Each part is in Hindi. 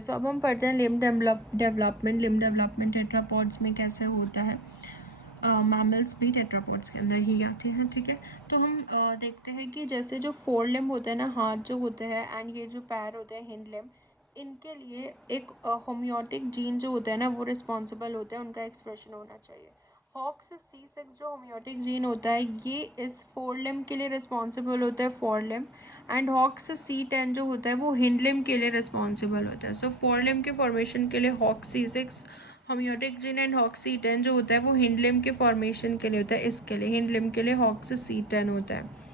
सो अब हम पढ़ते हैं limb development. Limb development tetrapods में कैसे होता है। मैमल्स भी टेट्रापॉड्स के अंदर ही आते हैं, ठीक है। तो हम देखते हैं कि जैसे जो फोर लिम्ब होते हैं ना, हाथ जो होते हैं एंड ये जो पैर होते हैं हिंड लिम्ब, इनके लिए एक होम्योटिक जीन जो होता है ना वो रिस्पॉन्सिबल होता है, उनका एक्सप्रेशन होना चाहिए। हॉक्स C6 जो होम्योटिक जीन होता है ये इस फोर लिम्ब के लिए रिस्पॉन्सिबल होता है, fore limb. And Hox C10 जो होता है वो हिंड लिम्ब के लिए रिस्पॉन्सिबल होता है। सो फोर लिम्ब के फॉर्मेशन के लिए Hox C6 homeotic gene and Hox C10 जो होता है वो हिंड लिम्ब के फॉर्मेशन के लिए होता है। इसके लिए हिंड लिम्ब के लिए हॉक्स C10 होता है।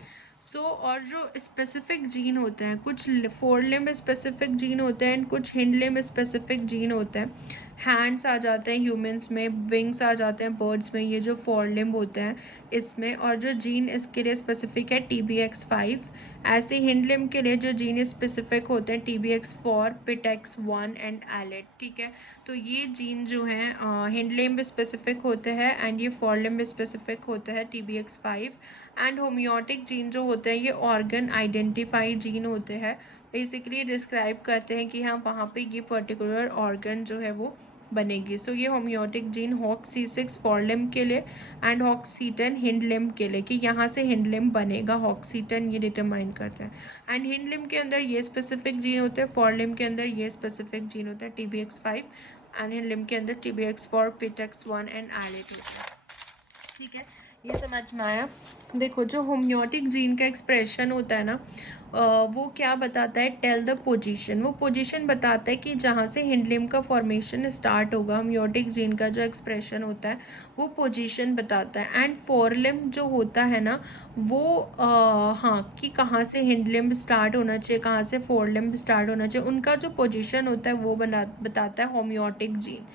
और जो स्पेसिफिक जीन होते हैं, कुछ फोर लिम्ब स्पेसिफिक जीन होते हैं एंड कुछ हिंड लिम्ब स्पेसिफिक जीन होते हैं। हैंड्स आ जाते हैं ह्यूमंस में, विंग्स आ जाते हैं बर्ड्स में, ये जो फोर लिम्ब होते हैं इसमें। और जो जीन इसके लिए स्पेसिफिक है TBX5। ऐसे हिंड लिम्ब के लिए जो जीन स्पेसिफिक होते हैं TBX4, PITX1 एंड ALET, ठीक है। तो ये जीन जो हैं हिंड लिम्ब स्पेसिफिक होते हैं एंड ये फोर लिम्ब स्पेसिफिक होते हैं TBX5। एंड होम्योटिक जीन जो होते हैं ये ऑर्गन आइडेंटिफाई जीन होते हैं। बेसिकली डिस्क्राइब करते हैं कि हाँ वहाँ पे ये पर्टिकुलर ऑर्गन जो है वो बनेगी। सो ये homeotic gene Hox C6 fore limb के लिए and Hox C10 hind limb के लिए, कि यहाँ से हिंड लिम्ब बनेगा, हॉक्स C10 ये डिटरमाइन करते हैं। एंड हिंड लिम्ब के अंदर ये स्पेसिफिक जीन होते हैं, फोर लिम्ब के अंदर ये स्पेसिफिक जीन होता है TBX5 एंड हिंड लिम्ब के अंदर TBX4, PITX1 एंड ALET होता है, ठीक है। ये समझ में आया। देखो जो होम्योटिक जीन का एक्सप्रेशन होता है ना वो क्या बताता है, टेल द पोजीशन। वो पोजीशन बताता है कि जहाँ से हिंड लिम्ब का फॉर्मेशन स्टार्ट होगा, होम्योटिक जीन का जो एक्सप्रेशन होता है वो पोजीशन बताता है। एंड फोर लिम्ब जो होता है ना वो हाँ कि कहाँ से हिंड लिम्ब स्टार्ट होना चाहिए, कहाँ से फोर लिम्ब स्टार्ट होना चाहिए, उनका जो पोजीशन होता है वो बताता है होम्योटिक जीन।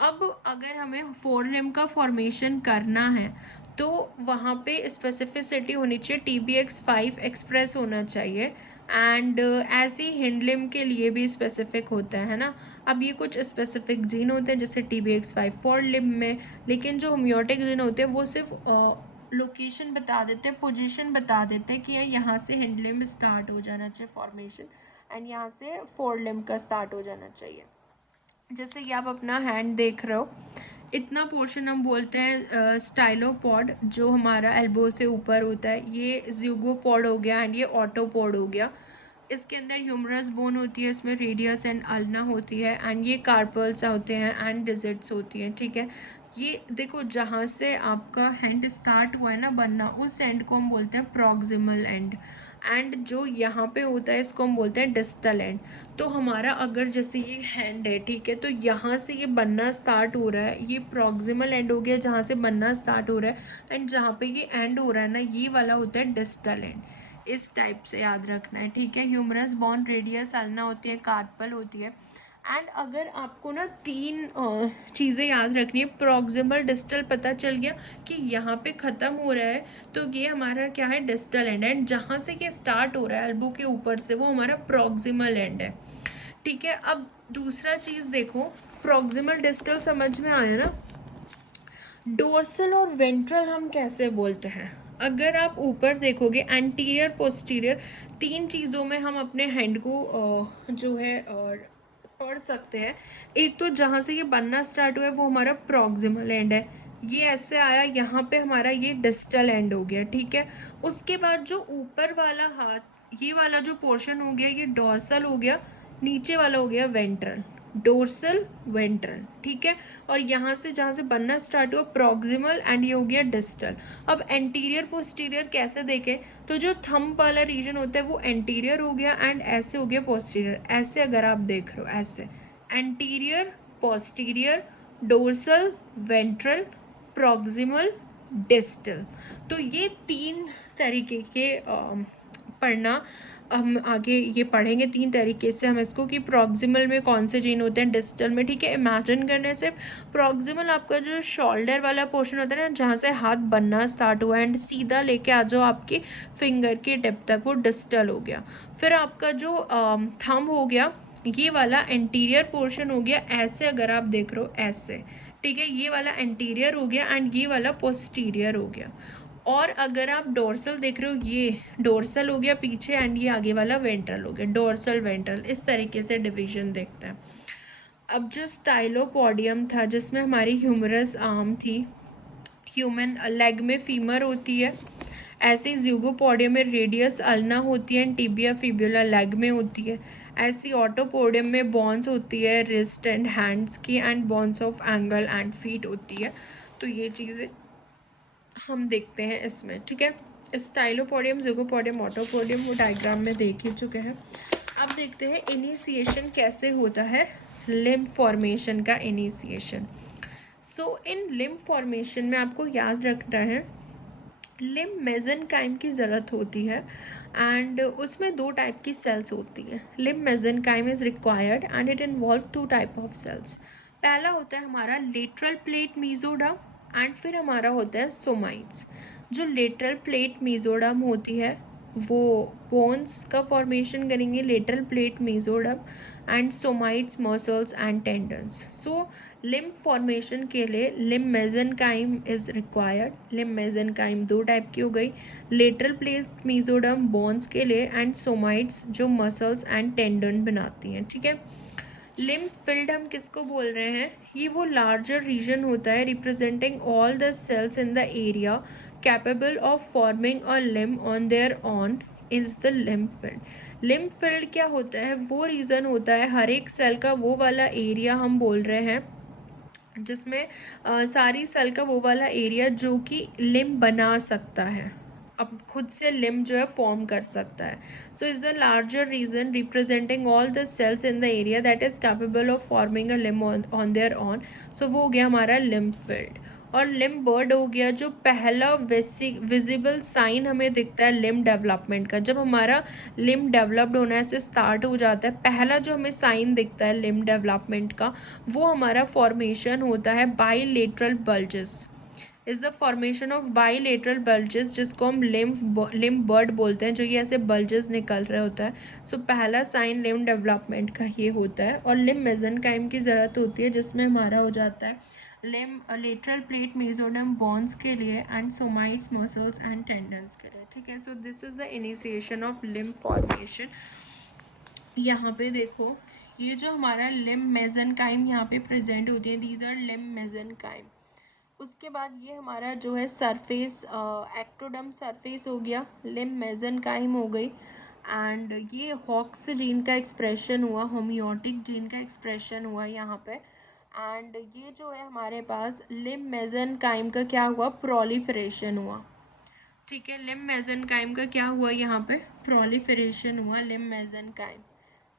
अब अगर हमें फोर लिम्ब का फॉर्मेशन करना है तो वहाँ पे स्पेसिफिसिटी होनी चाहिए, TBX5 एक्सप्रेस होना चाहिए। एंड ऐसे ही हिंड लिम्ब के लिए भी स्पेसिफिक होता है ना। अब ये कुछ स्पेसिफिक जीन होते हैं जैसे TBX5 फोर लिम्ब में, लेकिन जो होम्योटिक जीन होते हैं वो सिर्फ लोकेशन बता देते हैं, पोजीशन बता देते हैं कि यहाँ से हिंड लिम्ब स्टार्ट हो जाना चाहिए फॉर्मेशन एंड यहाँ से फोर लिम्ब का स्टार्ट हो जाना चाहिए। जैसे कि आप अपना हैंड देख रहे हो, इतना पोर्शन हम बोलते हैं स्टाइलोपॉड, जो हमारा एल्बो से ऊपर होता है। ये ज़िगोपॉड हो गया एंड ये ऑटोपॉड हो गया। इसके अंदर ह्यूमरस बोन होती है, इसमें रेडियस एंड अल्ना होती है एंड ये कार्पल्स होते हैं एंड डिजिट्स होती हैं, ठीक है। ये देखो जहाँ से आपका हैंड स्टार्ट हुआ है ना बनना, उस एंड को हम बोलते हैं प्रॉक्सिमल एंड। एंड जो यहाँ पे होता है इसको हम बोलते हैं डिस्टल एंड। तो हमारा अगर जैसे ये हैंड है, ठीक है, तो यहाँ से ये बनना स्टार्ट हो रहा है, ये प्रॉक्सिमल एंड हो गया जहाँ से बनना स्टार्ट हो रहा है। एंड जहाँ पे ये एंड हो रहा है ना, ये वाला होता है डिस्टल एंड। इस टाइप से याद रखना है, ठीक है। ह्यूमरस बोन, रेडियस, अल्ना होती है, कार्पल होती है। एंड अगर आपको ना तीन चीज़ें याद रखनी है, प्रॉक्सिमल डिस्टल पता चल गया कि यहाँ पे ख़त्म हो रहा है, तो ये हमारा क्या है, डिस्टल एंड। एंड जहाँ से ये स्टार्ट हो रहा है एल्बो के ऊपर से, वो हमारा प्रॉक्सिमल एंड है, ठीक है। अब दूसरा चीज़ देखो, प्रॉक्सिमल डिस्टल समझ में आया ना। डोर्सल और वेंट्रल हम कैसे बोलते हैं, अगर आप ऊपर देखोगे एंटीरियर पोस्टीरियर, तीन चीज़ों में हम अपने हैंड को जो है पढ़ सकते हैं। एक तो जहाँ से ये बनना स्टार्ट हुआ है वो हमारा प्रॉक्सिमल एंड है, ये ऐसे आया, यहाँ पे हमारा ये डिस्टल एंड हो गया, ठीक है। उसके बाद जो ऊपर वाला हाथ, ये वाला जो पोर्शन हो गया ये डोर्सल हो गया, नीचे वाला हो गया वेंट्रल, डोर्सल वेंट्रल, ठीक है। और यहाँ से जहाँ से बनना स्टार्ट हुआ प्रॉक्सिमल एंड ये हो गया डिस्टल। अब एंटीरियर पोस्टीरियर कैसे देखें, तो जो थंब वाला रीजन होता है वो एंटीरियर हो गया एंड ऐसे हो गया पोस्टीरियर। ऐसे अगर आप देख रहे हो, ऐसे anterior, posterior, dorsal, ventral, proximal, distal. तो ये तीन तरीके के पढ़ना, हम आगे ये पढ़ेंगे तीन तरीके से हम इसको, कि प्रॉक्सिमल में कौन से जीन होते हैं, डिस्टल में, ठीक है। इमेजिन करने से प्रॉक्सिमल आपका जो शोल्डर वाला पोर्शन होता है ना, जहाँ से हाथ बनना स्टार्ट हुआ एंड सीधा लेके आ जाओ आपकी फिंगर की टिप तक, वो डिस्टल हो गया। फिर आपका जो थंब हो गया, ये वाला एंटीरियर पोर्शन हो गया, ऐसे अगर आप देख रहे हो ऐसे, ठीक है, ये वाला एंटीरियर हो गया एंड ये वाला पोस्टीरियर हो गया। और अगर आप डोर्सल देख रहे हो, ये डोर्सल हो गया पीछे एंड ये आगे वाला वेंट्रल हो गया, डोर्सल वेंट्रल, इस तरीके से डिवीजन देखते हैं। अब जो स्टाइलोपोडियम था जिसमें हमारी ह्यूमरस आर्म थी, ह्यूमन लेग में फीमर होती है, ऐसे ही ज़्यूगोपोडियम में रेडियस अल्ना होती है एंड टिबिया फिब्युला लेग में होती है। ऐसी ऑटोपोडियम में बॉन्स होती है रिस्ट एंड हैंड्स की and bones of ankle and feet होती है। तो ये चीज़ें हम देखते हैं इसमें, ठीक है। स्टाइलोपोडियम, ज़िगोपोडियम, ऑटोपोडियम वो डायग्राम में देख ही चुके हैं। अब देखते हैं इनिशिएशन कैसे होता है, लिम्ब फॉर्मेशन का इनिशिएशन। सो इन लिम्ब फॉर्मेशन में आपको याद रखना है लिम्ब मेसेनकाइम की ज़रूरत होती है एंड उसमें दो टाइप की सेल्स होती हैं। Limb mesenchyme is required and it involve two type of cells. पहला होता है हमारा लेटरल प्लेट मीजोडर्म एंड फिर हमारा होता है सोमाइट्स। जो लेटरल प्लेट मीजोडर्म होती है वो बोन्स का फॉर्मेशन करेंगे, lateral plate mesoderm and somites muscles and tendons. So limb formation के लिए limb mesenchyme is required. Limb mesenchyme दो टाइप की हो गई, लेटरल प्लेट मीजोडर्म बोन्स के लिए एंड सोमाइट्स जो मसल्स एंड टेंडन बनाती हैं, ठीक है। लिम्ब फील्ड हम किसको बोल रहे हैं, ये वो लार्जर रीजन होता है representing all the cells in the area capable of forming a limb on there own is the limb field. Limb field क्या होता है, वो रीजन होता है हर एक सेल का वो वाला एरिया हम बोल रहे हैं जिसमें सारी सेल का वो वाला एरिया जो कि लिम्ब बना सकता है, अब खुद से लिम्ब जो है फॉर्म कर सकता है। So is the larger region representing all the cells in the area that is capable of forming a limb on there on. So वो हो गया हमारा लिम्ब फील्ड। और लिम्ब बर्ड हो गया जो पहला विजिबल साइन हमें दिखता है लिम्ब डेवलपमेंट का। जब हमारा लिम्ब डेवलप्ड होना से स्टार्ट हो जाता है, पहला जो हमें साइन दिखता है लिम्ब डेवलपमेंट का वो हमारा फॉर्मेशन होता है bilateral bulges. Is the formation of bilateral bulges जिसको हम लिम्ब बर्ड बोलते हैं, जो ये ऐसे बल्जेस निकल रहे होता है। सो पहला साइन लिम्ब डेवलपमेंट का ये होता है। और लिम्ब मेसेनकाइम की ज़रूरत होती है जिसमें हमारा हो जाता है limb lateral plate mesoderm bones के लिए and somites muscles and tendons के लिए, ठीक है। So this is the initiation of limb formation. यहाँ पे देखो ये जो हमारा लिम्ब मेसेनकाइम यहाँ पे प्रेजेंट होती है, दीज आर लिम्ब मेसेनकाइम। उसके बाद ये हमारा जो है सरफेस एक्टोडर्म सरफेस हो गया, लिम्ब मेसेनकाइम हो गई एंड ये हॉक्स जीन का एक्सप्रेशन हुआ, होमियोटिक जीन का एक्सप्रेशन हुआ यहाँ पे। एंड ये जो है हमारे पास लिम्ब मेसेनकाइम का क्या हुआ, प्रोलिफरेशन हुआ, ठीक है। लिम्ब मेसेनकाइम का क्या हुआ यहाँ पे, प्रोलिफरेशन हुआ limb mesenchyme.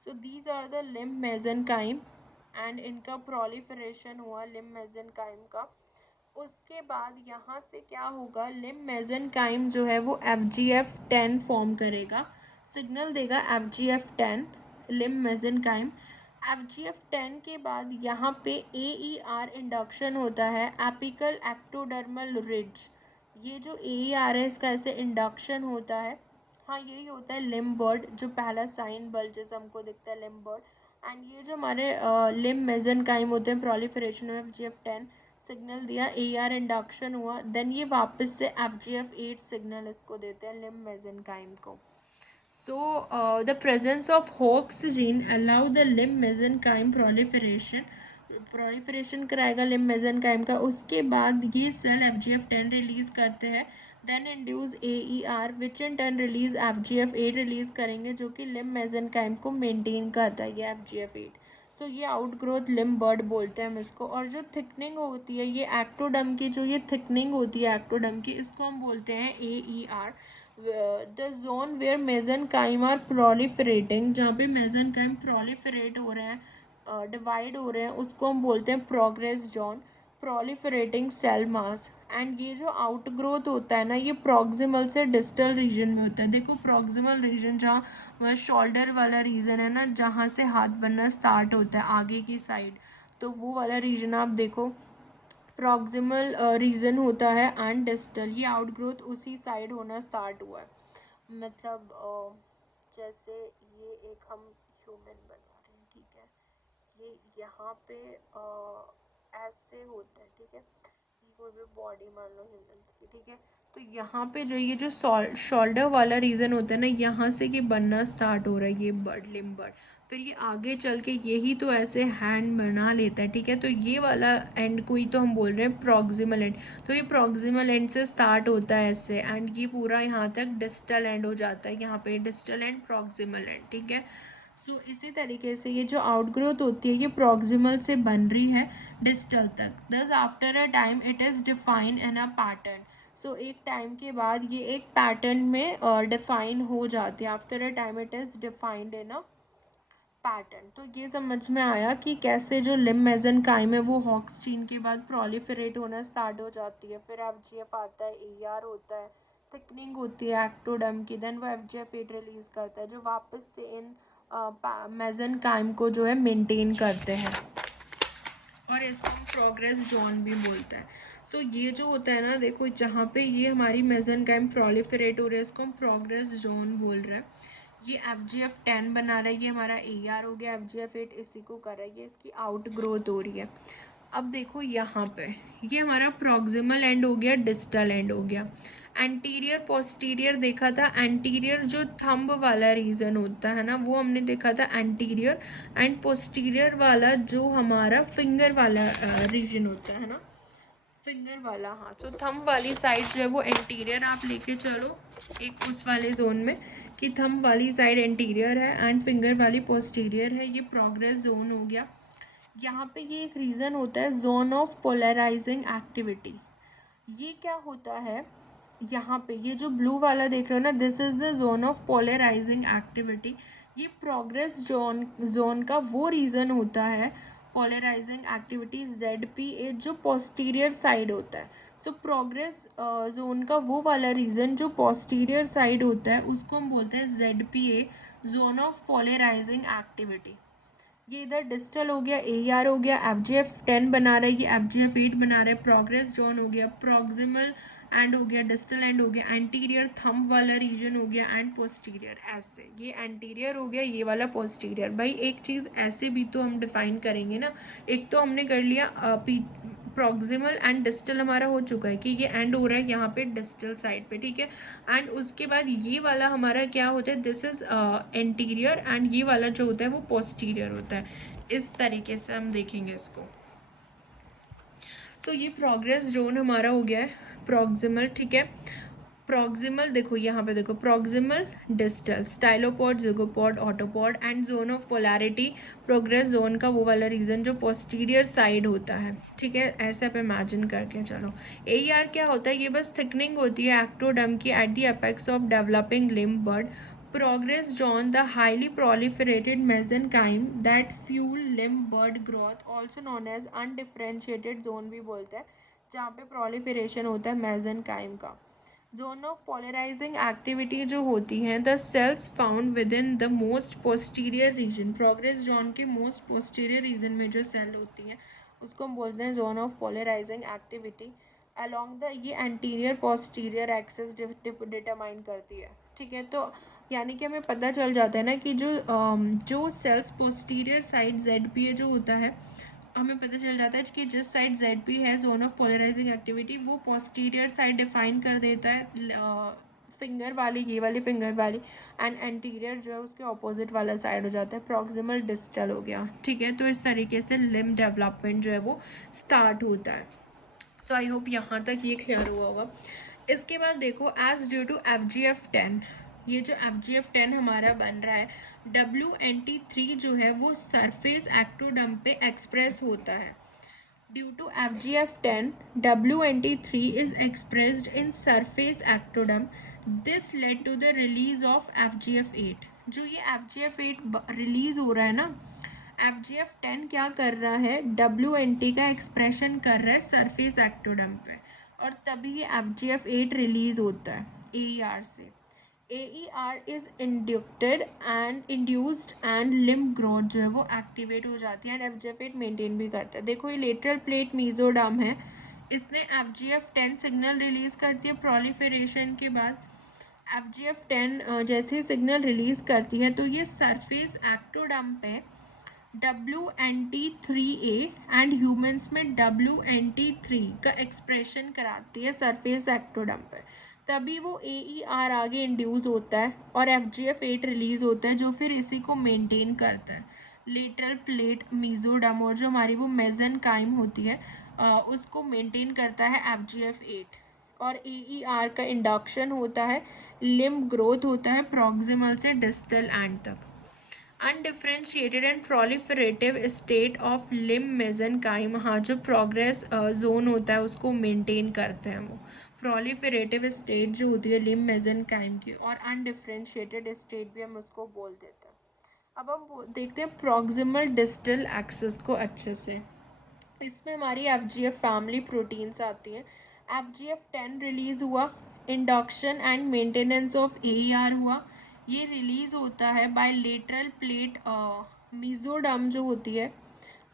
So these are the limb mesenchyme and इनका प्रोलिफरेशन हुआ लिम्ब मेसेनकाइम का। उसके बाद यहाँ से क्या होगा, लिम्ब मेसेनकाइम जो है वो FGF10 फॉर्म करेगा, सिग्नल देगा FGF10 लिम्ब मेसेनकाइम। FGF10 के बाद यहाँ पे AER इंडक्शन होता है, एपिकल एक्टोडर्मल रिज। ये जो AER है इसका ऐसे इंडक्शन होता है, हाँ यही होता है लिम्ब बर्ड, जो पहला साइन बल्जेस हमको दिखता है लिम्ब बर्ड। एंड ये जो हमारे लिम्ब मेसेनकाइम होते हैं, प्रोलिफरेशन ऑफ FGF10 सिग्नल दिया, AR इंडक्शन हुआ, देन ये वापस से FGF8 सिग्नल इसको देते हैं लिम्ब मेसेनकाइम को। So the presence of Hox gene allow the limb mesenchyme proliferation कराएगा लिम्ब मेसेनकाइम का। उसके बाद ये सेल FGF10 रिलीज करते हैं, then induce AER which in turn release FGF8 release करेंगे, जो कि लिम्ब मेसेनकाइम को मेंटेन करता है ये FGF8। सो ये आउटग्रोथ लिम्ब बर्ड बोलते हैं हम इसको। और जो थिकनिंग होती है ये एक्टोडर्म की, जो ये थिकनिंग होती है एक्टोडर्म की, इसको हम बोलते हैं AER। The zone where mesenchyme are proliferating, जहाँ पे मेसेनकाइम प्रोलिफरेट हो रहे हैं, डिवाइड हो रहे हैं, उसको हम बोलते हैं progress zone, proliferating cell mass. And ये जो आउटग्रोथ होता है ना, ये प्रॉक्सिमल से डिस्टल रीजन में होता है। देखो प्रॉक्सिमल रीजन जहाँ वह शोल्डर वाला रीजन है ना, जहाँ से हाथ बनना स्टार्ट होता है आगे की साइड, तो वो वाला रीजन आप देखो प्रॉक्सिमल रीजन होता है एंड डिस्टल, ये आउटग्रोथ उसी साइड होना स्टार्ट हुआ है। मतलब जैसे ये एक हम ह्यूमन बना रहे हैं, ठीक है, ये यहाँ पे ऐसे होता है, ठीक है, ये कोई भी बॉडी मान लो ह्यूमंस की, ठीक है। तो यहाँ पे जो ये जो शोल्डर वाला रीजन होता है ना, यहाँ से कि बनना स्टार्ट हो रहा है ये बर्ड, लिम्ब बर्ड, फिर ये आगे चल के यही तो ऐसे हैंड बना लेता है, ठीक है। तो ये वाला एंड को ही तो हम बोल रहे हैं प्रॉक्सिमल एंड। तो ये प्रॉक्सिमल एंड से स्टार्ट होता है ऐसे, एंड ये पूरा यहाँ तक डिस्टल एंड हो जाता है, यहाँ पे डिस्टल एंड प्रॉक्सिमल एंड, ठीक है। सो इसी तरीके से ये जो आउटग्रोथ होती है ये प्रॉक्सिमल से बन रही है डिस्टल तक। Thus after a time it is defined in a pattern. So एक टाइम के बाद ये एक पैटर्न में डिफाइन हो जाती है। After a time it is defined in a pattern. तो ये समझ में आया कि कैसे जो लिम्ब मेसेनकाइम है वो हॉक्स जीन के बाद प्रोलिफरेट होना स्टार्ट हो जाती है, फिर एफजीएफ आता है, एआर होता है, थिकनिंग होती है एक्टोडर्म की, देन वो एफजीएफ8 रिलीज करता है जो वापस से इन मेसेनकाइम को जो है मेंटेन करते हैं, और इसको हम प्रोग्रेस जोन भी बोलते हैं। सो ये जो होता है ना, देखो जहाँ पे ये हमारी मेसेनकाइम प्रोलिफरेट हो रहा है इसको हम प्रोग्रेस जोन बोल रहे हैं। ये FGF10 बना रहा है, ये हमारा AR हो गया, FGF8 इसी को कर रहा है, ये इसकी आउट ग्रोथ हो रही है। अब देखो यहाँ पे ये हमारा प्रॉक्सिमल एंड हो गया, डिस्टल एंड हो गया। एंटीरियर पोस्टीरियर देखा था, एंटीरियर जो थंब वाला रीजन होता है ना वो हमने देखा था एंटीरियर, एंड पोस्टीरियर वाला जो हमारा फिंगर वाला रीजन होता है ना, फिंगर वाला, हाँ। सो थंब वाली साइड जो है वो एंटीरियर आप लेके चलो एक उस वाले जोन में कि थंब वाली साइड एंटीरियर है एंड फिंगर वाली पोस्टीरियर है, ये प्रोग्रेस जोन हो गया। यहाँ पे ये एक रीज़न होता है जोन ऑफ पोलराइजिंग एक्टिविटी। ये क्या होता है, यहाँ पे ये जो ब्लू वाला देख रहे हो ना, this is the zone of polarising activity. ये प्रोग्रेस जोन का वो रीज़न होता है, पोलराइजिंग एक्टिविटी ZPA जो पोस्टीरियर साइड होता है। सो प्रोग्रेस जोन का वो वाला रीज़न जो पोस्टीरियर साइड होता है उसको हम बोलते हैं ZPA, zone of polarising activity. ये इधर डिस्टल हो गया, AR हो गया, FGF10 बना रहा है, ये FGF8 बना रहा है, प्रोग्रेस जोन हो गया, प्रॉक्सिमल एंड हो गया, डिस्टल एंड हो गया, एंटीरियर थंब वाला रीजन हो गया, एंड पोस्टीरियर। ऐसे ये एंटीरियर हो गया, ये वाला पोस्टीरियर। भाई एक चीज़ ऐसे भी तो हम डिफाइन करेंगे ना, एक तो हमने कर लिया प्रॉक्सिमल एंड डिस्टल हमारा हो चुका है कि ये एंड हो रहा है यहाँ पे डिस्टल साइड पे, ठीक है। एंड उसके बाद ये वाला हमारा क्या होता है, दिस इज एंटीरियर, एंड ये वाला जो होता है वो पोस्टीरियर होता है। इस तरीके से हम देखेंगे इसको। सो ये प्रोग्रेस जोन हमारा हो गया है प्रॉक्सिमल, ठीक है। प्रॉक्सिमल देखो यहाँ पे देखो, proximal, distal, stylopod, zeugopod, autopod, and zone of polarity, progress zone का वो वाला रीजन जो पोस्टीरियर साइड होता है, ठीक है। ऐसे आप इमेजिन करके चलो। AR क्या होता है, ये बस थिकनिंग होती है एक्टोडर्म की at the apex of developing limb bird. Progress John, the highly proliferated mesenchyme that fuel limb bird growth, also known as undifferentiated zone भी बोलते हैं, जहाँ पे proliferation होता है mesenchyme का। जोन ऑफ पोलराइजिंग एक्टिविटी जो होती हैं, the cells found within the most posterior region, progress zone के मोस्ट पोस्टीरियर रीजन में जो सेल होती हैं उसको हम बोलते हैं zone of polarising activity. Along the ये एंटीरियर पोस्टीरियर एक्सेस डिटरमाइन करती है, ठीक है। तो यानी कि हमें पता चल जाता है ना कि जो सेल्स पोस्टीरियर साइड ZPA जो होता है, हमें पता चल जाता है कि जिस साइड ZP है जोन ऑफ पोलराइजिंग एक्टिविटी, वो पोस्टीरियर साइड डिफाइन कर देता है, फिंगर वाली, ये वाली फिंगर वाली, एंड एंटीरियर जो है उसके ऑपोजिट वाला साइड हो जाता है, प्रॉक्सिमल डिस्टल हो गया, ठीक है। तो इस तरीके से लिम्ब डेवलपमेंट जो है वो स्टार्ट होता है। सो आई होप यहाँ तक ये क्लियर हुआ होगा। इसके बाद देखो, एज ड्यू टू FGF10, ये जो FGF10 हमारा बन रहा है, WNT3 जो है वो सरफेस एक्टोडर्म पे एक्सप्रेस होता है। Due to FGF10, WNT3 is expressed in surface ectoderm. This lead to the release of FGF8। जो ये FGF8 रिलीज हो रहा है ना, FGF10 क्या कर रहा है, WNT का एक्सप्रेशन कर रहा है सरफेस एक्टोडर्म पे, और तभी ये FGF8 रिलीज होता है AER से। AER is inducted and induced and limb growth जो है वो एक्टिवेट हो जाती है, एंड FGF8 मेंटेन भी करता है। देखो ये लेटरल प्लेट मेसोडर्म है, इसने FGF10 सिग्नल रिलीज करती है प्रोलिफरेशन के बाद। FGF10 जैसे ही सिग्नल रिलीज करती है तो ये सरफेस एक्टोडर्म पे WNT3A एंड ह्यूमंस में WNT3 का एक्सप्रेशन कराती है सरफेस एक्टोडर्म पे। तभी वो AER आगे इंड्यूस होता है और FGF8 रिलीज होता है, जो फिर इसी को मेंटेन करता है। लेटरल प्लेट मीजोडर्म और जो हमारी वो मेसेनकाइम होती है उसको मेंटेन करता है FGF8। और AER का इंडक्शन होता है, लिम्ब ग्रोथ होता है प्रॉक्सिमल से डिस्टल एंड तक। Undifferentiated and proliferative state of limb mesenchyme, हाँ जो प्रोग्रेस जोन होता है उसको मेंटेन करते हैं वो। प्रोलिफरेटिव स्टेट जो होती है लिम्ब मेसेनकाइम की, और अनडिफरेंशिएटेड स्टेट भी हम उसको बोल देते हैं। अब हम देखते हैं प्रॉक्सिमल डिस्टल एक्सिस को अच्छे से। इसमें हमारी FGF फैमिली प्रोटीन्स आती हैं। FGF10 रिलीज हुआ, induction and maintenance of AER हुआ। ये रिलीज होता है बाय लेटरल प्लेट मीजोडर्म जो होती है,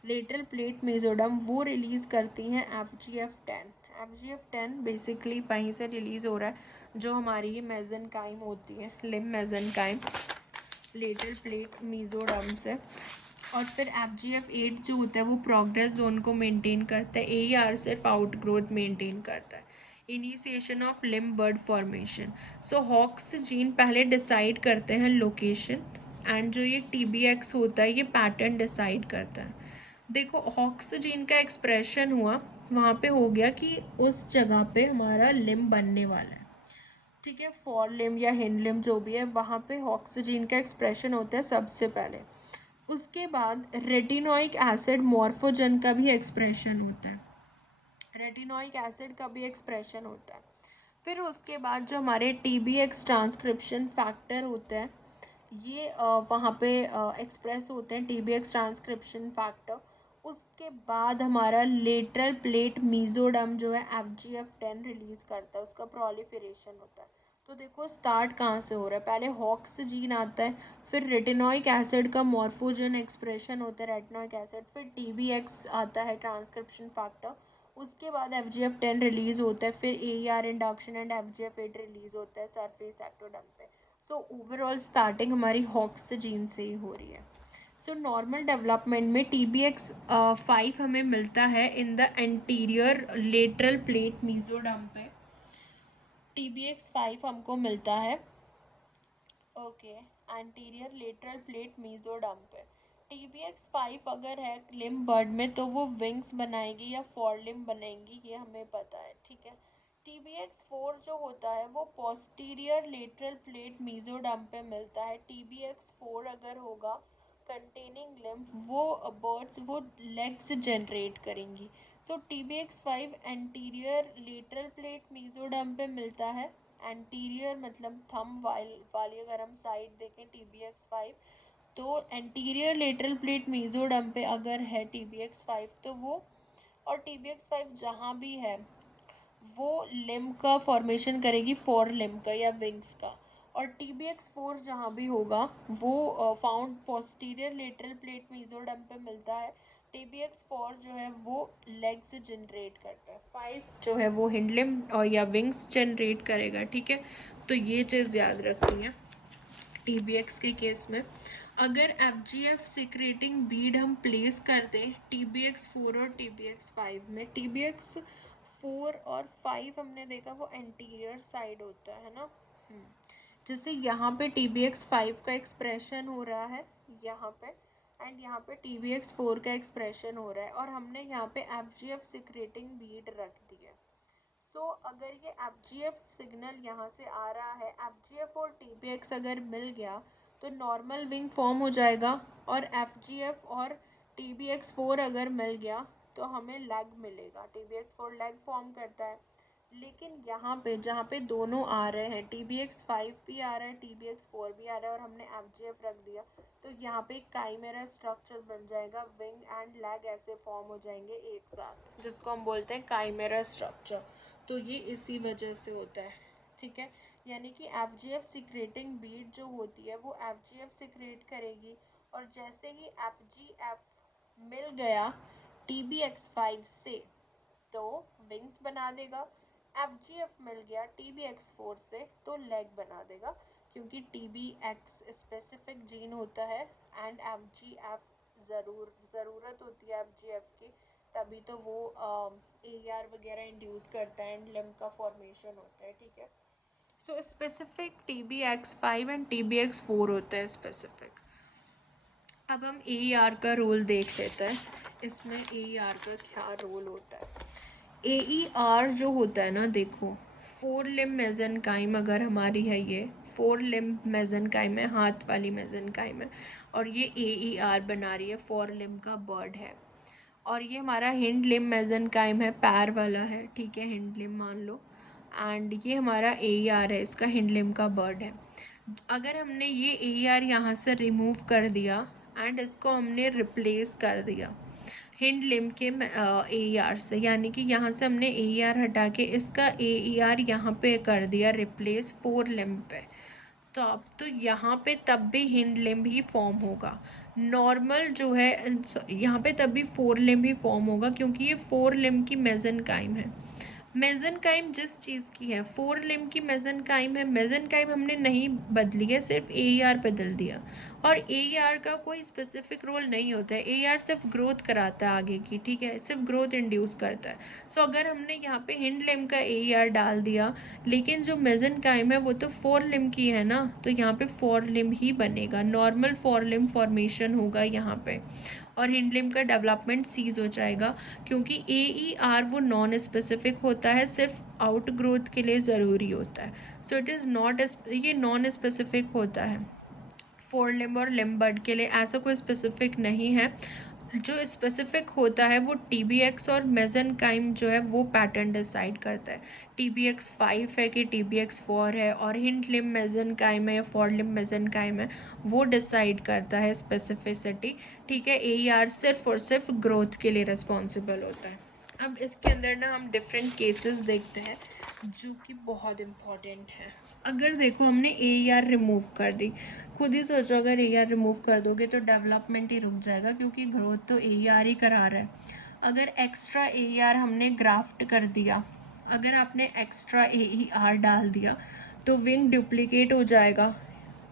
लेटरल प्लेट मीजोडर्म वो रिलीज करती हैं FGF10। FGF10 बेसिकली वहीं से रिलीज हो रहा है जो हमारी ये मेसेनकाइम होती है, limb mesenchyme, lateral plate mesoderm से। और फिर FGF8 जो होता है वो प्रोग्रेस जोन को मेंटेन करता है, AER सिर्फ आउट ग्रोथ मेंटेन करता है। Initiation of limb bud formation. So Hox gene पहले डिसाइड करते हैं लोकेशन, एंड जो ये TBX होता है ये पैटर्न डिसाइड करता है। देखो हॉक्स जीन का एक्सप्रेशन हुआ, वहाँ पे हो गया कि उस जगह पे हमारा लिम्ब बनने वाला है, ठीक है, फॉर लिम्ब या हिंड लिम्ब जो भी है, वहाँ पे हॉक्स जीन का एक्सप्रेशन होता है सबसे पहले। उसके बाद रेटिनोइक एसिड मॉर्फोजन का भी एक्सप्रेशन होता है, रेटिनोइक एसिड का भी एक्सप्रेशन होता है। फिर उसके बाद जो हमारे TBX ट्रांसक्रिप्शन फैक्टर होते हैं, ये वहाँ पे एक्सप्रेस होते हैं TBX ट्रांसक्रिप्शन फैक्टर। उसके बाद हमारा लेटरल प्लेट मीजोडर्म जो है FGF10 रिलीज करता है, उसका प्रोलिफरेशन होता है। तो देखो स्टार्ट कहाँ से हो रहा है, पहले हॉक्स जीन आता है, फिर रेटिनोइक एसिड का मॉर्फोजन एक्सप्रेशन होता है रेटिनोइक एसिड, फिर TBX आता है ट्रांसक्रिप्शन फैक्टर, उसके बाद FGF10 रिलीज होता है, फिर AER induction and FGF8 release होता है सरफेस एक्टोडर्म पे। सो ओवरऑल स्टार्टिंग हमारी हॉक्स जीन से ही हो रही है। सो नॉर्मल डेवलपमेंट में TBX5 हमें मिलता है in the anterior lateral plate mesoderm पे, TBX5 हमको मिलता है okay anterior lateral plate mesoderm पे। TBX5 अगर है लिम्ब बर्ड में तो वो विंग्स बनाएगी या फॉर लिम्ब बनेंगी, ये हमें पता है, ठीक है। TBX4 जो होता है वो पोस्टीरियर लेटरल प्लेट मीजोडर्म पे मिलता है। TBX4 अगर होगा कंटेनिंग लिम्ब, वो बर्ड्स वो लेग्स जनरेट करेंगी। सो TBX5 anterior lateral plate mesoderm पे मिलता है, एंटीरियर मतलब थंब वाली अगर हम साइड देखें TBX5, तो एंटीरियर लेटरल प्लेट मीजोडर्म पे अगर है TBX5 तो वो, और TBX5 जहाँ भी है वो लिम्ब का फॉर्मेशन करेगी, फॉर लिम्ब का या विंग्स का। और TBX4 जहाँ भी होगा वो found posterior lateral plate mesoderm पे मिलता है। TBX4 जो है वो लेग्स जनरेट करता है, 5 जो है वो हिंड लिम्ब और या विंग्स जनरेट करेगा, ठीक है। तो ये चीज़ याद रखनी है TBX के केस में। अगर FGF सिक्रेटिंग बीड हम प्लेस कर दें TBX4 और TBX5 में, TBX4 और 5 हमने देखा वो एंटीरियर साइड होता है ना, जैसे यहाँ पे TBX5 का एक्सप्रेशन हो रहा है यहाँ पे, एंड यहाँ पे TBX4 का एक्सप्रेशन हो रहा है, और हमने यहाँ पे FGF सिक्रेटिंग बीड रख दी है। सो अगर ये FGF सिग्नल यहाँ से आ रहा है, FGF और TBX अगर मिल गया तो नॉर्मल विंग फॉर्म हो जाएगा, और FGF और TBX4 अगर मिल गया तो हमें लेग मिलेगा, TBX4 लेग फॉर्म करता है। लेकिन यहाँ पे जहाँ पे दोनों आ रहे हैं, TBX5 भी आ रहा है, TBX4 भी आ रहा है, और हमने FGF रख दिया, तो यहाँ पे एक काइमेरा स्ट्रक्चर बन जाएगा, विंग एंड लेग ऐसे फॉर्म हो जाएंगे एक साथ, जिसको हम बोलते हैं काइमेरा स्ट्रक्चर। तो ये इसी वजह से होता है, ठीक है। यानी कि FGF सिक्रेटिंग बीट जो होती है वो FGF सिक्रेट करेगी, और जैसे ही FGF मिल गया TBX5 से तो विंग्स बना देगा, FGF मिल गया TBX4 से तो लेग बना देगा, क्योंकि TBX स्पेसिफिक जीन होता है एंड FGF ज़रूरत होती है FGF की, तभी तो वो AER वगैरह इंड्यूस करता है एंड लिम्ब का फॉर्मेशन होता है, ठीक है। So specific TBX5 and TBX4 होता है स्पेसिफिक। अब हम AER का रोल देख लेते हैं, इसमें AER का क्या रोल होता है। AER जो होता है ना, देखो 4 लिम्ब मेसेनकाइम अगर हमारी है, ये 4 लिम्ब मेसेनकाइम है, हाथ वाली मेसेनकाइम है, और ये AER बना रही है 4 लिम्ब का बर्ड है, और ये हमारा हिंड लिम्ब मेसेनकाइम है, पैर वाला है, ठीक है, हिंड लिम्ब मान लो, एंड ये हमारा AER है, इसका हिंड लिम्ब का बर्ड है। अगर हमने ये AER यहाँ से रिमूव कर दिया एंड इसको हमने रिप्लेस कर दिया हिंड लिम्ब के AER से, यानी कि यहाँ से हमने AER हटा के इसका AER यहाँ पे कर दिया रिप्लेस 4 लिम्ब पे, तो अब तो यहाँ पे तब भी हिंड लिम्ब ही फॉर्म होगा। नॉर्मल जो है यहाँ पे तब भी 4 लिम्ब ही फॉर्म होगा, क्योंकि ये 4 लिम्ब की मेसेनकाइम है। मेसेनकाइम जिस चीज़ की है, 4 लिम्ब की मेसेनकाइम है, मेसेनकाइम हमने नहीं बदली है, सिर्फ AER बदल दिया, और AER का कोई स्पेसिफिक रोल नहीं होता है। AER सिर्फ ग्रोथ कराता है आगे की, ठीक है, सिर्फ ग्रोथ इंड्यूस करता है। सो अगर हमने यहाँ पे हिंड लिम्ब का AER डाल दिया, लेकिन जो मेसेनकाइम है वो तो 4 लिम्ब की है ना, तो यहाँ पे 4 लिम्ब ही बनेगा, नॉर्मल 4 लिम्ब फॉर्मेशन होगा यहाँ पे, और हिंड लिम्ब का डेवलपमेंट सीज हो जाएगा, क्योंकि AER वो नॉन स्पेसिफिक होता है, सिर्फ आउट ग्रोथ के लिए ज़रूरी होता है। सो इट इज़ नॉट, ये नॉन स्पेसिफिक होता है 4 लिम्ब और लिम्ब बर्ड के लिए, ऐसा कोई स्पेसिफिक नहीं है। जो स्पेसिफिक होता है वो TBX और मेसेनकाइम जो है वो पैटर्न डिसाइड करता है, TBX5 है कि TBX4 है, और हिंड लिम्ब मेसेनकाइम है या 4 लिम्ब मेसेनकाइम है, वो डिसाइड करता है स्पेसिफिसिटी, ठीक है। AER सिर्फ और सिर्फ ग्रोथ के लिए रिस्पॉन्सिबल होता है। अब इसके अंदर ना हम डिफरेंट केसेस देखते हैं जो कि बहुत इम्पॉर्टेंट है। अगर देखो हमने AER रिमूव कर दी, खुद ही सोचो अगर AER रिमूव कर दोगे तो डेवलपमेंट ही रुक जाएगा, क्योंकि ग्रोथ तो AER ही करा रहा है। अगर एक्स्ट्रा AER हमने ग्राफ्ट कर दिया, अगर आपने एक्स्ट्रा AER डाल दिया तो विंग डुप्लीकेट हो जाएगा,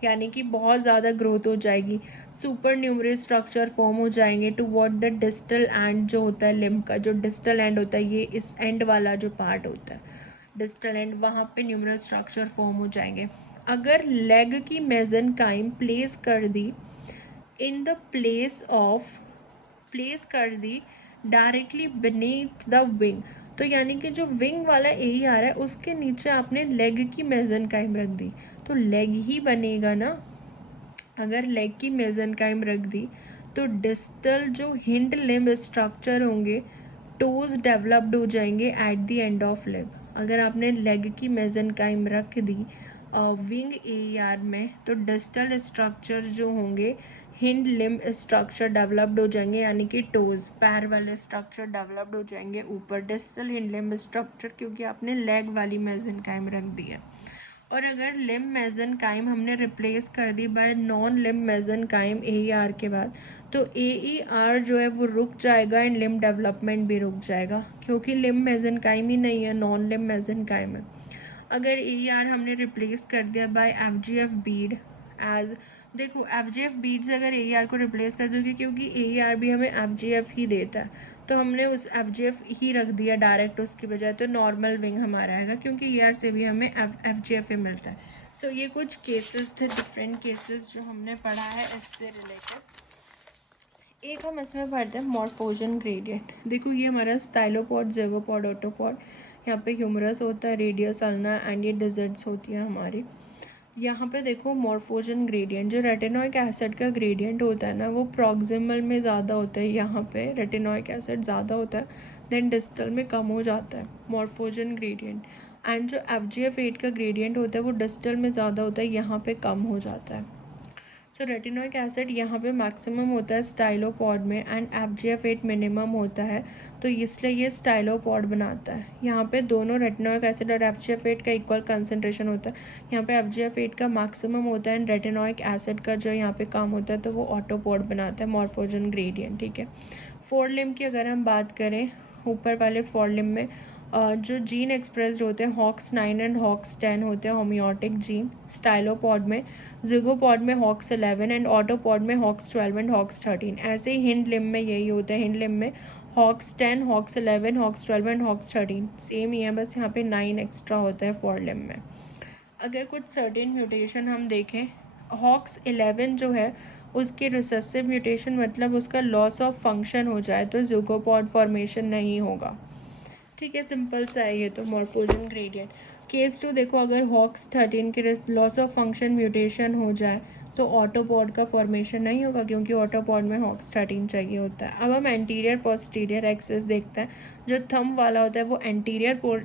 यानी कि बहुत ज़्यादा ग्रोथ हो जाएगी, सुपर न्यूमरस स्ट्रक्चर फॉर्म हो जाएंगे to what the distal end जो होता है लिम्ब का, जो डिस्टल एंड होता है, ये इस एंड वाला जो पार्ट होता है डिस्टल एंड, वहाँ पे न्यूमरस स्ट्रक्चर फॉर्म हो जाएंगे। अगर लेग की मेसेनकाइम प्लेस कर दी डायरेक्टली बीनीथ द विंग, तो यानी कि जो विंग वाला एरिया है उसके नीचे आपने लेग की मेसेनकाइम रख दी, तो लेग ही बनेगा ना। अगर लेग की मेसेनकाइम रख दी तो डिस्टल जो हिंड लिम्ब स्ट्रक्चर होंगे, टोज डेवलप्ड हो जाएंगे at the end of limb. अगर आपने लेग की मेसेनकाइम रख दी विंग AER में, तो डिस्टल स्ट्रक्चर जो होंगे हिंड लिम्ब स्ट्रक्चर डेवलप्ड हो जाएंगे, यानी कि टोज पैर वाले स्ट्रक्चर डेवलप्ड हो जाएंगे ऊपर, डिस्टल हिंड लिम्ब स्ट्रक्चर, क्योंकि आपने लेग वाली मेसेनकाइम रख दी है। और अगर लिम्ब मेसेनकाइम हमने रिप्लेस कर दी by non limb mesenchyme AER के बाद, तो AER जो है वो रुक जाएगा एंड लिम्ब डेवलपमेंट भी रुक जाएगा, क्योंकि लिम्ब मेसेनकाइम ही नहीं है, नॉन लिम्ब मेसेनकाइम है। अगर AER हमने रिप्लेस कर दिया बाय FGF बीड एज, देखो FGF बीड से अगर AER को रिप्लेस कर दोगे, क्योंकि AER भी हमें FGF ही देता है, तो हमने उस FGF ही रख दिया डायरेक्ट उसकी बजाय, तो नॉर्मल विंग हमारा आएगा, क्योंकि AER से भी हमें FGF ही मिलता है। सो ये कुछ केसेस थे, डिफरेंट केसेस जो हमने पढ़ा है इससे रिलेटेड। एक हम इसमें पढ़ते हैं मॉर्फोजन ग्रेडियंट। देखो ये हमारा स्टाइलोपॉड, ज़िगोपॉड, ऑटोपॉड, यहाँ पे ह्यूमरस होता है, रेडियस अल्ना, एंड ये डिजिट्स होती हैं हमारी। यहाँ पे देखो मॉर्फोजन ग्रेडियंट, जो रेटिनोइक एसिड का ग्रेडियंट होता है ना, वो प्रॉक्सिमल में ज़्यादा होता है, यहाँ पे रेटिनोइक एसिड ज़्यादा होता है, देन डिस्टल में कम हो जाता है मॉर्फोजन ग्रेडियंट। एंड जो FGF8 का ग्रेडियंट होता है वो डिस्टल में ज़्यादा होता है, यहाँ पे कम हो जाता है। सो रेटिनोइक एसिड यहाँ पे मैक्सिमम होता है स्टाइलोपॉड में, एंड FGF8 मिनिमम होता है, तो इसलिए ये स्टाइलोपॉड बनाता है। यहाँ पे दोनों रेटिनोइक एसिड और FGF8 का इक्वल कंसनट्रेशन होता है, यहाँ पे FGF8 का मैक्सिमम होता है एंड रेटिनोइक एसिड का जो यहाँ पे कम होता है, तो वो ऑटोपॉड बनाता है मॉर्फोजन ग्रेडियंट, ठीक है। 4 लिम्ब की अगर हम बात करें, ऊपर वाले 4 लिम्ब में जो जीन एक्सप्रेस्ड होते हैं HOX9 एंड HOX10 होते हैं होम्योटिक जीन स्टाइलोपॉड में, ज़िगोपॉड में HOX11 एंड ऑटोपॉड में HOX12 एंड HOX13। ऐसे ही हिंड लिम्ब में यही होता है, हिंड लिम्ब में HOX10, HOX11, HOX12 and HOX13 same ही है, बस यहाँ पे 9 एक्स्ट्रा होता है 4 लिम्ब में। अगर कुछ सर्टेन म्यूटेशन हम देखें, HOX11 जो है उसके रिसेसिव म्यूटेशन मतलब उसका लॉस ऑफ फंक्शन हो जाए तो ज़िगोपॉड फॉर्मेशन नहीं होगा। ठीक है, सिंपल सा है ये तो मॉर्फोजन ग्रेडियंट। केस 2 देखो, अगर HOX13 के लॉस ऑफ फंक्शन म्यूटेशन हो जाए तो ऑटोपॉड का फॉर्मेशन नहीं होगा, क्योंकि ऑटोपॉड में HOX13 चाहिए होता है। अब हम एंटीरियर पोस्टीरियर एक्सिस देखते हैं। जो थंब वाला होता है वो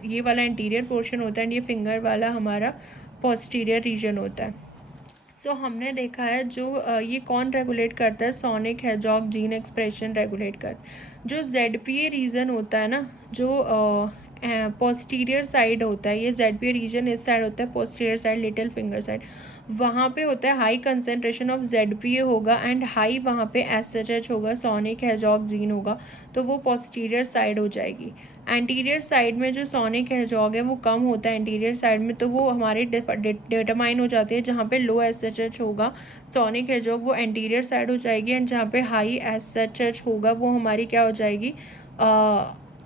ये वाला एंटीरियर पोर्शन होता है, एंड ये फिंगर वाला हमारा पोस्टीरियर रीजन होता है। सो हमने देखा है जो ये कौन रेगुलेट करता है, sonic hedgehog gene expression regulate कर। जो ZPA रीजन होता है ना, जो पोस्टीरियर साइड होता है, ये ZPA रीजन इस साइड होता है, posterior side little finger side, वहाँ पे होता है हाई कंसेंट्रेशन ऑफ ZPA होगा, एंड हाई वहाँ पे SHH होगा, सोनिक हेजॉग जीन होगा, तो वो पोस्टीरियर साइड हो जाएगी। एंटीरियर साइड में जो सोनिक हेजॉग है वो कम होता है एंटीरियर साइड में, तो वो हमारे डिटरमाइन हो जाती है। जहाँ पे लो SHH होगा सोनिक हेजॉग वो एंटीरियर साइड हो जाएगी, एंड जहाँ पे हाई SHH होगा वो हमारी क्या हो जाएगी,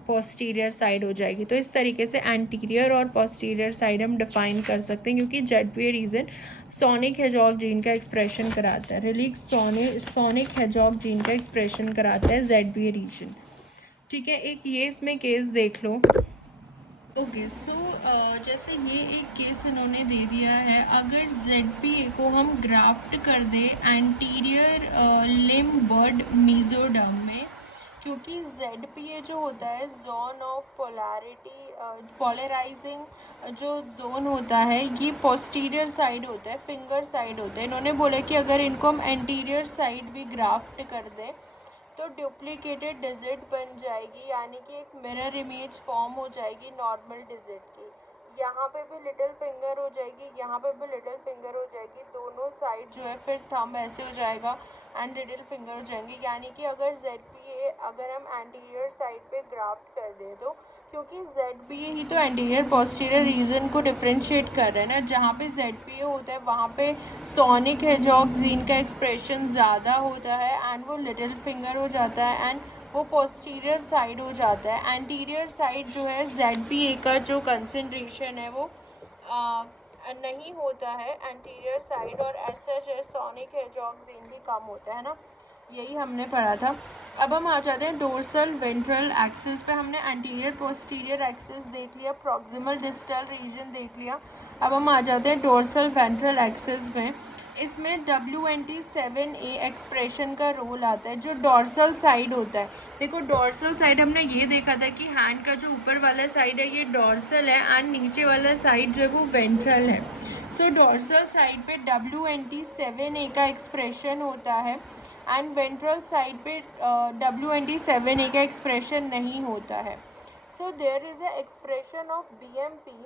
पोस्टीरियर साइड हो जाएगी। तो इस तरीके से एंटीरियर और पोस्टीरियर साइड हम डिफाइन कर सकते हैं, क्योंकि ZPA region sonic hedgehog gene का एक्सप्रेशन कराता है। रिलीक्स सोनिक हेजॉग जीन का एक्सप्रेशन कराता है ZPA रीजन। ठीक है, एक ये इसमें केस देख लो। ओके, सो जैसे ये एक केस इन्होंने दे दिया है, अगर ZPA को हम ग्राफ्ट कर दे एंटीरियर लिम बर्ड मीजोडर्म में, क्योंकि ZPA जो होता है जोन ऑफ पोलैरिटी, पोलराइजिंग जो जोन होता है, ये पोस्टीरियर साइड होता है, फिंगर साइड होता है। इन्होंने बोला कि अगर इनको हम एंटीरियर साइड भी ग्राफ्ट कर दें तो डुप्लीकेटेड डिजिट बन जाएगी, यानी कि एक मिरर इमेज फॉर्म हो जाएगी नॉर्मल डिजिट की। यहाँ पे भी लिटिल फिंगर हो जाएगी, यहाँ पे भी लिटिल फिंगर हो जाएगी, दोनों साइड जो है फिर थंब ऐसे हो जाएगा एंड लिटिल फिंगर हो जाएंगे। यानी कि अगर ZPA अगर हम एंटीरियर साइड पे ग्राफ्ट कर दें तो, क्योंकि ZPA ही तो एंटीरियर पोस्टीरियर रीजन को डिफ्रेंशिएट कर रहे हैं ना, जहाँ पे ZPA होता है वहाँ पे सोनिक हेजॉग जीन का एक्सप्रेशन ज़्यादा होता है एंड वो लिटिल फिंगर हो जाता है एंड वो पोस्टीरियर साइड हो जाता है। एंटीरियर साइड जो है ZPA का जो कंसनट्रेशन है वो नहीं होता है एंटीरियर साइड, और SHH सोनिक हेजॉग जीन भी कम होता है ना, यही हमने पढ़ा था। अब हम आ जाते हैं डोर्सल वेंट्रल एक्सिस पे। हमने एंटीरियर पोस्टीरियर एक्सिस देख लिया, प्रॉक्सिमल डिस्टल रीजन देख लिया। अब हम आ जाते हैं डोर्सल वेंट्रल एक्सिस में। इसमें WNT7A एक्सप्रेशन का रोल आता है, जो डोर्सल साइड होता है। देखो, डोर्सल साइड हमने ये देखा था कि हैंड का जो ऊपर वाला साइड है ये डोर्सल है एंड नीचे वाला साइड जो है वो वेंट्रल है। सो डोर्सल साइड पे WNT7A का एक्सप्रेशन होता है एंड वेंट्रल साइड पे WNT7A का एक्सप्रेशन नहीं होता है। So there is a expression of BMP।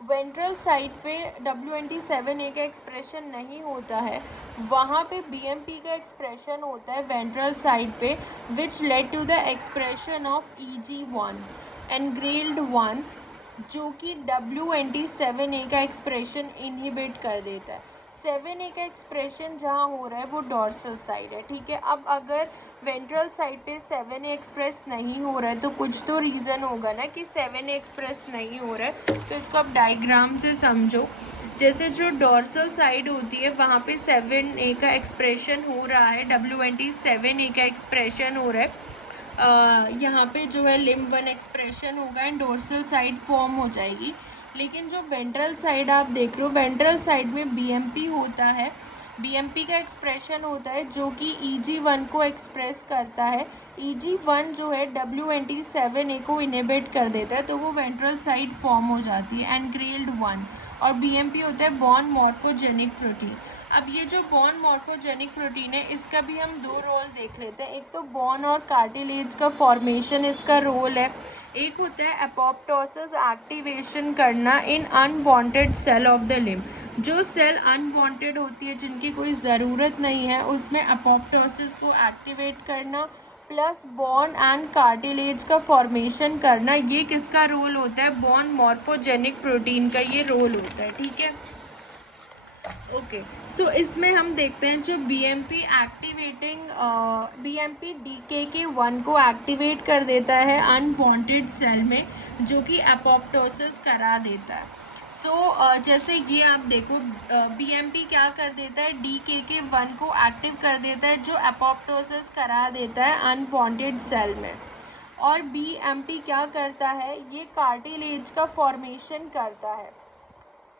Ventral side पे WNT7A का एक्सप्रेशन नहीं होता है, वहाँ पे BMP का एक्सप्रेशन होता है वेंट्रल साइड पे, which lead to the expression of EG1 engrailed 1, जो कि WNT7A का एक्सप्रेशन इनहिबिट कर देता है। 7A का एक्सप्रेशन जहाँ हो रहा है वो डोर्सल साइड है। ठीक है, अब अगर वेंट्रल साइड पे 7A एक्सप्रेस नहीं हो रहा है तो कुछ तो रीज़न होगा ना कि 7A एक्सप्रेस नहीं हो रहा है, तो इसको आप डायग्राम से समझो। जैसे जो डोर्सल साइड होती है वहाँ पे 7A का एक्सप्रेशन हो रहा है, WNT7A का एक्सप्रेशन हो रहा है, यहाँ पे जो है लिम्ब 1 एक्सप्रेशन होगा एंड डोर्सल साइड फॉर्म हो जाएगी। लेकिन जो वेंट्रल साइड आप देख रहे हो, वेंट्रल साइड में BMP होता है, BMP का एक्सप्रेशन होता है जो कि EG1 को एक्सप्रेस करता है। EG1 जो है WNT7A को इनहिबिट कर देता है, तो वो वेंट्रल साइड फॉर्म हो जाती है एनग्रेल्ड 1, और BMP होता है बॉर्न मॉर्फोजेनिक प्रोटीन। अब ये जो बॉर्न मॉर्फोजेनिक प्रोटीन है इसका भी हम दो रोल देख लेते हैं। एक तो बॉर्न और कार्टिलेज का फॉर्मेशन इसका रोल है, एक होता है एपोप्टोसिस एक्टिवेशन करना in unwanted cell of the limb. जो सेल अनवांटेड होती है, जिनकी कोई ज़रूरत नहीं है, उसमें एपोप्टोसिस को एक्टिवेट करना, प्लस बॉर्न एंड कार्टिलेज का फॉर्मेशन करना, ये किसका रोल होता है, बॉर्न मॉर्फोजेनिक प्रोटीन का ये रोल होता है। ठीक है, ओके। सो इसमें हम देखते हैं जो BMP एक्टिवेटिंग BMP DKK1 को एक्टिवेट कर देता है अनवांटेड सेल में, जो कि एपोप्टोसिस करा देता है। जैसे ये आप देखो, बीएमपी क्या कर देता है, DKK1 को एक्टिव कर देता है, जो एपोप्टोसिस करा देता है अनवांटेड सेल में। और बीएमपी क्या करता है, ये कार्टिलेज का फॉर्मेशन करता है।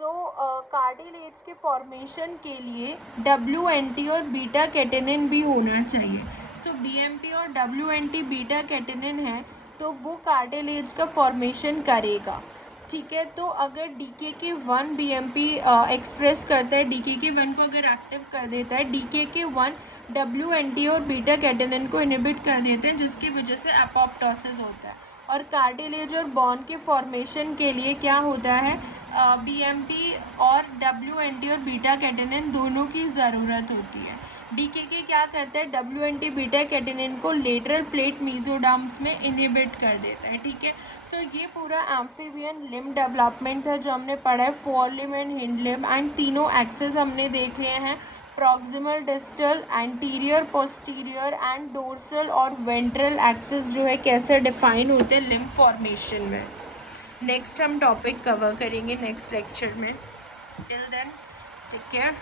कार्टिलेज के फॉर्मेशन के लिए WNT और बीटा कैटेनिन भी होना चाहिए। BMP और WNT बीटा कैटेनिन है तो वो कार्टिलेज का फॉर्मेशन करेगा, ठीक है। तो अगर DKK1 BMP एक्सप्रेस करता है, DKK1 को अगर एक्टिव कर देता है, DKK1 WNT और बीटा कैटेनिन को इनहिबिट कर देते हैं, जिसकी वजह से एपोप्टोसिस होता है। और कार्टिलेज और बॉन के फॉर्मेशन के लिए क्या होता है, BMP और WNT और बीटा कैटेनिन दोनों की ज़रूरत होती है। DKK क्या करता है, WNT बीटा कैटेनिन को लेटरल प्लेट मीजोडर्म्स में इनहिबिट कर देता है, ठीक है। ये पूरा एम्फीबियन लिम्ब डेवलपमेंट था जो हमने पढ़ा है, fore limb and hind limb, and तीनों एक्सेस हमने देख लिए हैं, proximal, distal, anterior, posterior and dorsal और वेंट्रल एक्सेस जो है कैसे डिफाइन होते हैं लिम्ब फॉर्मेशन में। नेक्स्ट हम टॉपिक कवर करेंगे नेक्स्ट लेक्चर में। Till then take care.